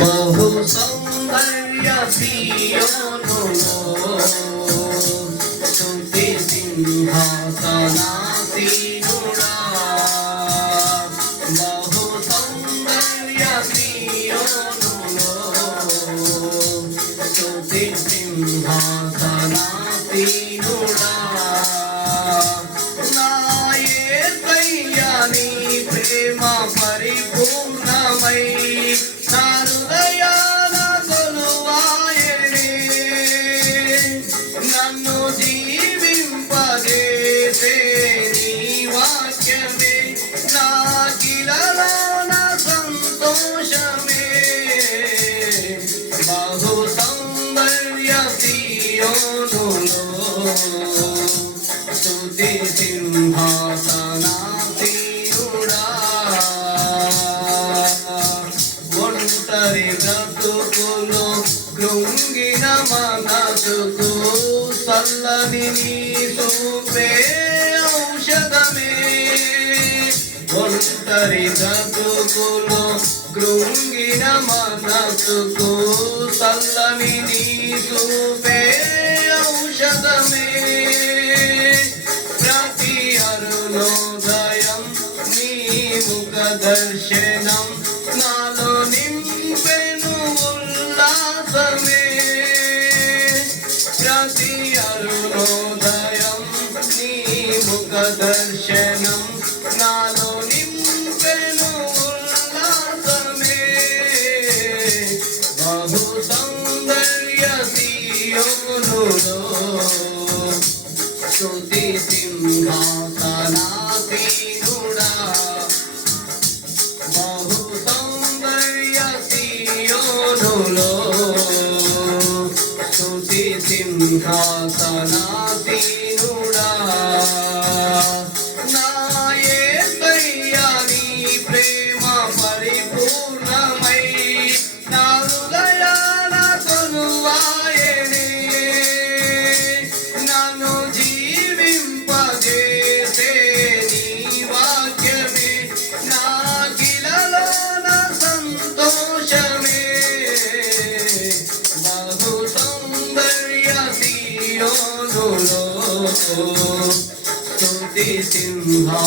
బహు సౌందర్య సియోనులో స్తుతి సింహాసనాసీనుడా. బహు సౌందర్య సియోనులో స్తుతి సింహాసనాసీనుడా. నా యేసయ్యా నీ ప్రేమ పరిపూర్ణమై నా హృదయాన కొలువాయెనే. నన్ను జీవింపజేసే నీ వాక్యమే నాకిలలోన సంతోషమే. బహు సౌందర్య సియోనులో స్తుతి సింహాసనాసీనుడా. ఒంటరి బ్రతుకులో కృంగిన మనసుకు చల్లని నీ చూపే ఔషధమే. ఒంటరి బ్రతుకులో కృంగిన మనసుకు చల్లని నీ చూపే ఔషధమే. ప్రతి అరుణోదయం నీ ముఖ దర్శనం నాలో నింపెను ఉల్లాసమే. ప్రతి అరుణోదయం నీ ముఖ దర్శనం నాలో నింపెను ఉల్లాసమే. బహు సౌందర్య సియోనులో స్తుతి సింహాసనాసీనుడా. బహు సౌందర్య సియోనులో స్తుతి సింహాసనాసీనుడా. నా యేసయ్యా నీ ప్రేమ పరిపూర్ణమై నా హృదయాన కొలువాయెనే. నన్ను జీవింపజేసే నీ వాక్యమే నాకిలలోన సంతోషమే. బహు సౌందర్య సియోనులో స్తుతి సింహాసనాసీనుడా.